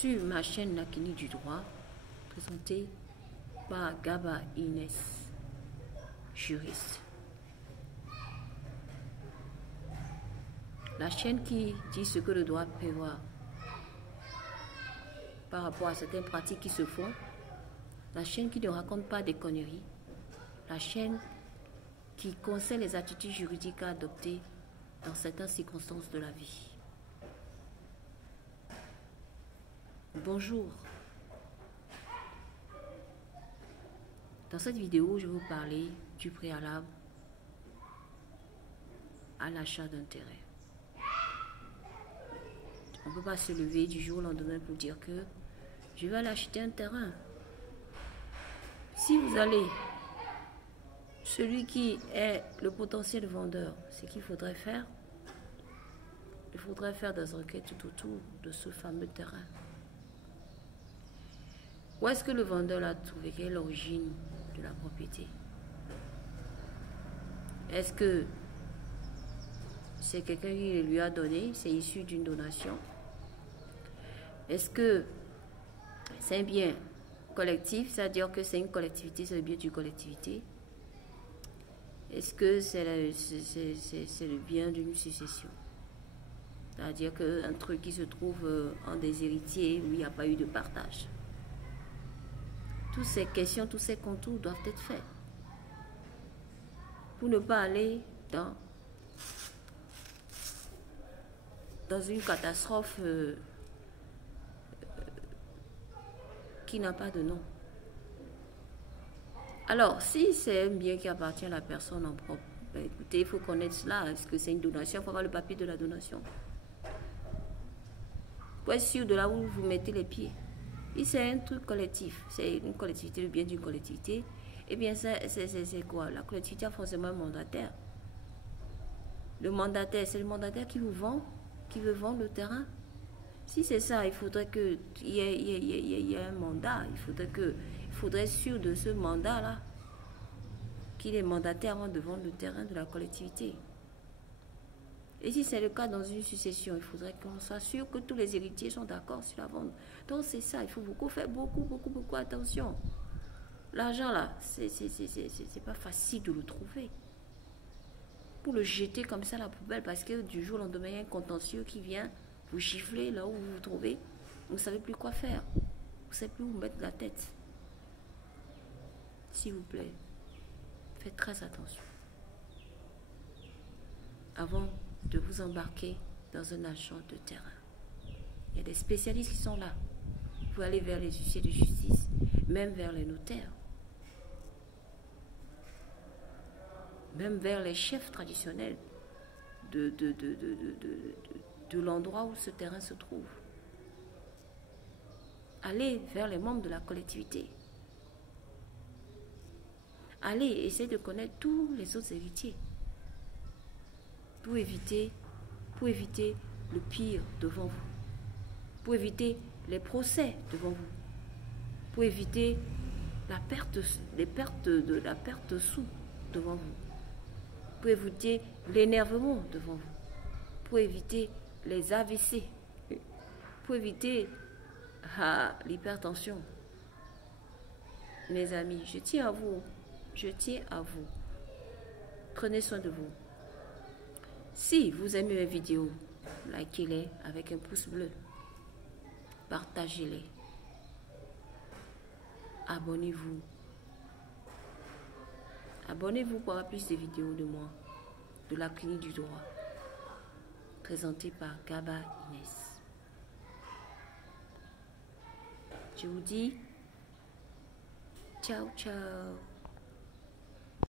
sur ma chaîne La Clinique du droit, présentée par Gaba Inès, juriste. La chaîne qui dit ce que le droit prévoit par rapport à certaines pratiques qui se font, la chaîne qui ne raconte pas des conneries, la chaîne qui conseille les attitudes juridiques à adopter dans certaines circonstances de la vie. Bonjour. Dans cette vidéo, je vais vous parler du préalable à l'achat d'un terrain. On ne peut pas se lever du jour au lendemain pour dire que je vais aller acheter un terrain. Si vous allez, celui qui est le potentiel vendeur, ce qu'il faudrait faire, il faudrait faire des enquêtes tout autour de ce fameux terrain. Où est-ce que le vendeur l'a trouvé? Quelle est l'origine de la propriété? Est-ce que c'est quelqu'un qui lui a donné? C'est issu d'une donation? Est-ce que c'est un bien collectif? C'est-à-dire que c'est une collectivité, c'est le bien d'une collectivité? Est-ce que c'est le bien d'une succession? C'est-à-dire qu'un truc qui se trouve en des héritiers où il n'y a pas eu de partage. Toutes ces questions, tous ces contours doivent être faits pour ne pas aller dans une catastrophe qui n'a pas de nom. Alors, si c'est un bien qui appartient à la personne en propre, ben écoutez, il faut connaître cela. Est-ce que c'est une donation? Il faut avoir le papier de la donation. Pour être sûr de là où vous mettez les pieds. Si c'est un truc collectif, c'est une collectivité, le bien d'une collectivité, eh bien, c'est quoi? La collectivité a forcément un mandataire. Le mandataire, c'est le mandataire qui vous vend, qui veut vendre le terrain. Si c'est ça, il faudrait qu'il y ait un mandat. Il faudrait être sûr de ce mandat-là, qu'il est mandataire avant de vendre le terrain de la collectivité. Et si c'est le cas dans une succession, il faudrait qu'on s'assure que tous les héritiers sont d'accord sur la vente. Donc c'est ça, il faut faire beaucoup attention. L'argent là, c'est pas facile de le trouver. Pour le jeter comme ça à la poubelle, parce que du jour au lendemain, il y a un contentieux qui vient vous gifler là où vous vous trouvez. Vous ne savez plus quoi faire. Vous ne savez plus où mettre la tête. S'il vous plaît, faites très attention. Avant de vous embarquer dans un achat de terrain. Il y a des spécialistes qui sont là. Vous pouvez aller vers les huissiers de justice, même vers les notaires, même vers les chefs traditionnels de l'endroit où ce terrain se trouve. Allez vers les membres de la collectivité. Allez essayer de connaître tous les autres héritiers. Pour éviter le pire devant vous, pour éviter les procès devant vous, pour éviter la perte de sous devant vous, pour éviter l'énervement devant vous, pour éviter les AVC, pour éviter l'hypertension. Mes amis, je tiens à vous. Prenez soin de vous. Si vous aimez mes vidéos, likez-les avec un pouce bleu. Partagez-les. Abonnez-vous. Abonnez-vous pour avoir plus de vidéos de moi, de la clinique du droit, présentée par Gaba Inès. Je vous dis ciao, ciao.